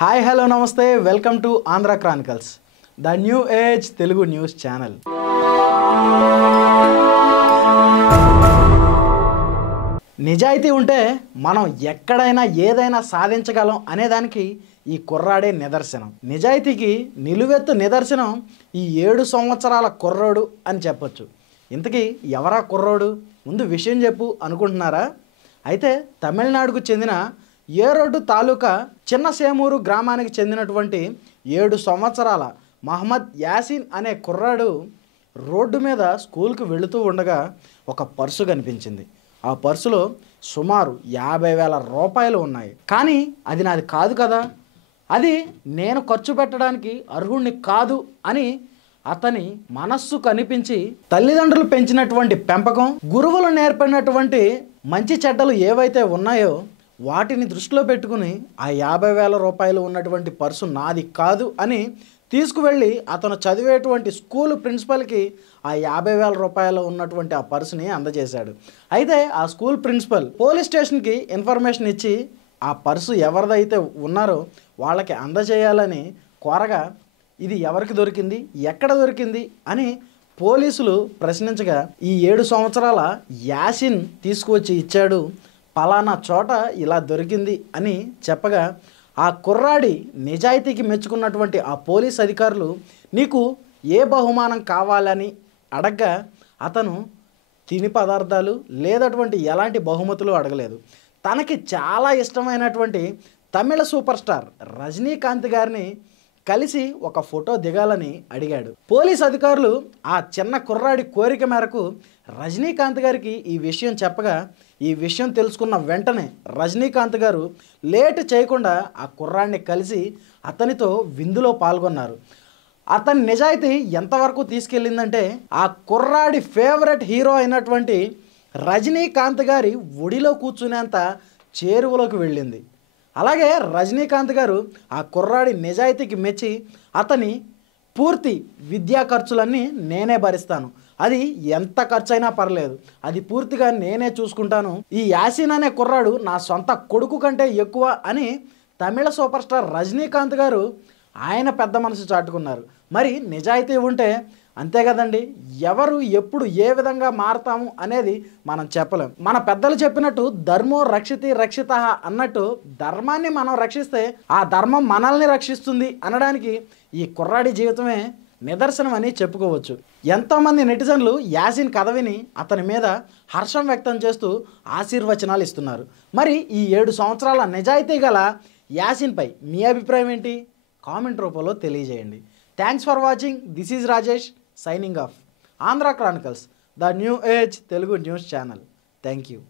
Hi hello నమస్తే welcome to Andhra Chronicles the new age Telugu news channel. నిజాయితీ ఉంటే మనం ఎక్కడైనా ఏదైనా సాధించగలం అనేదానికి ఈ కుర్రాడే నిదర్శనం. నిజాయితీకి నిలువెత్తు నిదర్శనం ఈ 7 సంవత్సరాల కుర్రోడు అని చెప్పొచ్చు. ఇంతకీ ఎవరా కుర్రోడు? ముందు విషయం చెప్పు అనుకుంటున్నారా? అయితే తమిళనాడుకు చెందిన ఏరోడ్డు తాలూకా చిన్నసేమూరు గ్రామానికి చెందినటువంటి 7 సంవత్సరాల మహమ్మద్ యాసిన్ అనే కుర్రాడు రోడ్డు మీద స్కూల్కి వెళుతూ ఉండగా ఒక పర్సు కనిపించింది. ఆ పర్సులో సుమారు 50,000 రూపాయలు ఉన్నాయి. కానీ అది నాది కాదు కదా, అది నేను ఖర్చు పెట్టడానికి అర్హుణ్ణి కాదు అని అతని మనస్సు కనిపించి తల్లిదండ్రులు పెంచినటువంటి పెంపకం, గురువులు నేర్పినటువంటి మంచి చెడ్డలు ఏవైతే ఉన్నాయో వాటిని దృష్టిలో పెట్టుకుని ఆ 50,000 రూపాయలు ఉన్నటువంటి పర్సు నాది కాదు అని తీసుకువెళ్ళి అతను చదివేటువంటి స్కూల్ ప్రిన్సిపల్కి ఆ 50,000 రూపాయలు ఉన్నటువంటి ఆ పర్సుని అందజేశాడు. అయితే ఆ స్కూల్ ప్రిన్సిపల్ పోలీస్ స్టేషన్కి ఇన్ఫర్మేషన్ ఇచ్చి ఆ పర్సు ఎవరిదైతే ఉన్నారో వాళ్ళకి అందజేయాలని కోరగా ఇది ఎవరికి దొరికింది, ఎక్కడ దొరికింది అని పోలీసులు ప్రశ్నించగా ఈ 7 సంవత్సరాల యాసిన్ తీసుకువచ్చి ఇచ్చాడు, పలానా చోట ఇలా దొరికింది అని చెప్పగా ఆ కుర్రాడి నిజాయితీకి మెచ్చుకున్నటువంటి ఆ పోలీస్ అధికారులు నీకు ఏ బహుమానం కావాలని అడగ్గా అతను తిని పదార్థాలు లేదటువంటి ఎలాంటి బహుమతులు అడగలేదు. తనకి చాలా ఇష్టమైనటువంటి తమిళ సూపర్ స్టార్ రజనీకాంత్ గారిని కలిసి ఒక ఫోటో దిగాలని అడిగాడు. పోలీస్ అధికారులు ఆ చిన్న కుర్రాడి కోరిక మేరకు రజనీకాంత్ గారికి ఈ విషయం చెప్పగా ఈ విషయం తెలుసుకున్న వెంటనే రజనీకాంత్ గారు లేట్ చేయకుండా ఆ కుర్రాడిని కలిసి అతనితో విందులో పాల్గొన్నారు. అతని నిజాయితీ ఎంతవరకు తీసుకెళ్ళిందంటే ఆ కుర్రాడి ఫేవరెట్ హీరో అయినటువంటి రజనీకాంత్ గారి ఒడిలో కూర్చునేంత చేరువలోకి వెళ్ళింది. అలాగే రజనీకాంత్ గారు ఆ కుర్రాడి నిజాయితీకి మెచ్చి అతని పూర్తి విద్యా ఖర్చులన్నీ నేనే భరిస్తాను, అది ఎంత ఖర్చైనా పర్లేదు, అది పూర్తిగా నేనే చూసుకుంటాను, ఈ యాసిన్ అనే కుర్రాడు నా సొంత కొడుకు కంటే ఎక్కువ అని తమిళ సూపర్ స్టార్ రజనీకాంత్ గారు ఆయన పెద్ద మనసు చాటుకున్నారు. మరి నిజాయితీ ఉంటే అంతే కదండి, ఎవరు ఎప్పుడు ఏ విధంగా మారతాము అనేది మనం చెప్పలేం. మన పెద్దలు చెప్పినట్టు ధర్మో రక్షితి రక్షిత అన్నట్టు ధర్మాన్ని మనం రక్షిస్తే ఆ ధర్మం మనల్ని రక్షిస్తుంది అనడానికి ఈ కుర్రాడి జీవితమే నిదర్శనం అని చెప్పుకోవచ్చు. ఎంతోమంది నెటిజన్లు యాసిన్ కథ విని అతని మీద హర్షం వ్యక్తం చేస్తూ ఆశీర్వచనాలు ఇస్తున్నారు. మరి ఈ 7 సంవత్సరాల నిజాయితీ గల యాసిన్పై మీ అభిప్రాయం ఏంటి? కామెంట్ రూపంలో తెలియజేయండి. Thanks for watching. This is Rajesh signing off. Andhra Chronicles, the new age Telugu news channel. Thank you.